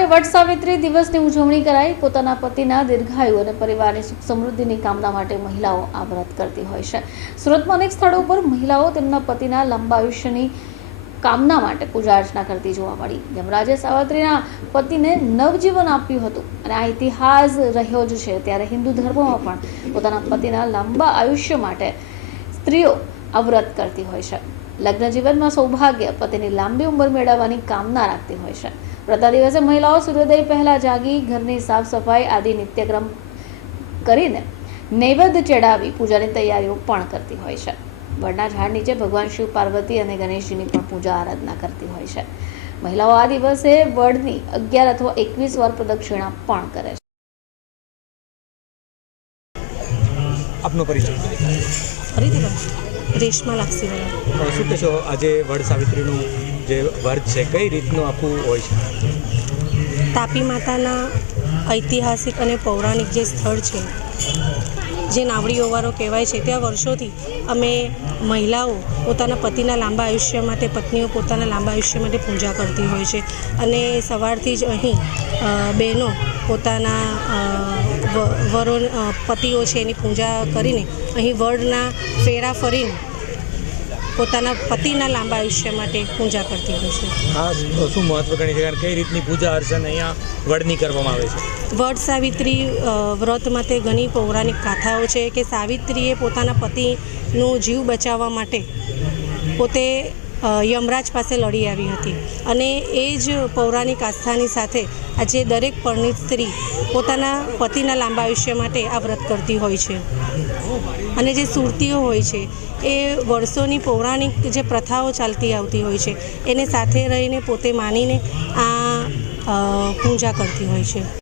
આજે વટ સાવિત્રી દિવસની ઉજવણી કરાઈ. પોતાના પતિના દીર્ઘાયુ અને પરિવારની સુખ સમૃદ્ધિની કામના માટે મહિલાઓ આ વ્રત કરતી હોય છે. સુરતમાં અનેક સ્થળો પર મહિલાઓ તેમના પતિના લાંબા આયુષ્યની કામના માટે પૂજા અર્ચના કરતી જોવા મળી. યમરાજે સાવિત્રીના પતિને નવજીવન આપ્યું હતું અને આ ઇતિહાસ રહ્યો જ છે. ત્યારે હિન્દુ ધર્મમાં પણ પોતાના પતિના લાંબા આયુષ્ય માટે સ્ત્રીઓ આ વ્રત કરતી હોય છે. લગ્ન જીવનમાં સૌભાગ્ય પતિની લાંબી ઉંમર મેળવવાની કામના રાખતી હોય છે. વ્રતા દિવસે મહિલાઓ સૂર્યોદય પહેલા જાગી ઘરની સાફ સફાઈ આદિ નિત્યક્રમ કરીને નૈવેદ્ય ચડાવી પૂજાની તૈયારીઓ પણ કરતી હોય છે. વડના ઝાડ નીચે ભગવાન શિવ પાર્વતી અને ગણેશજીની પણ પૂજા આરાધના કરતી હોય છે. મહિલાઓ આ દિવસે વડની અગિયાર અથવા એકવીસ વાર પ્રદક્ષિણા પણ કરે છે. આપનો પરિચય. રેશમા અ, શું કહેશો આજે વડ સાવિત્રીનું જે વર્ત છે કઈ રીતનું આખું હોય છે? તાપી માતાના ઐતિહાસિક અને પૌરાણિક જે સ્થળ છે જે નાવડી ઓવારો કહેવાય છે ત્યાં વર્ષોથી અમે મહિલાઓ પોતાના પતિના લાંબા આયુષ્ય માટે પત્નીઓ પોતાના લાંબા આયુષ્ય માટે પૂજા કરતી હોય છે. અને સવારથી જ અહીં બહેનો પોતાના વરો પતિઓ છે એની પૂજા કરીને અહીં વડના ફેરા ફરીને પોતાના પતિના લાંબા આયુષ્ય માટે પૂજા કરતી હોય છે. આ શું મહત્વ ગણી છે કારણ કઈ રીતની પૂજા અર્ચન અહીંયા વડની કરવામાં આવે છે? વડ સાવિત્રી વ્રત માટે ઘણી પૌરાણિક ગાથાઓ છે કે સાવિત્રીએ પોતાના પતિનો જીવ બચાવવા માટે પોતે યમરાજ પાસે લડી આવી હતી. અને એ જ પૌરાણિક આસ્થાની સાથે આજે દરેક પરણિત સ્ત્રી પોતાના પતિના લાંબા આયુષ્ય માટે આ વ્રત કરતી હોય છે. અને જે સુરતીઓ હોય છે, એ વર્ષોની પૌરાણિક જે પ્રથાઓ ચાલતી આવતી હોય છે, એને સાથે રહીને પોતે માનીને આ પૂજા કરતી હોય છે.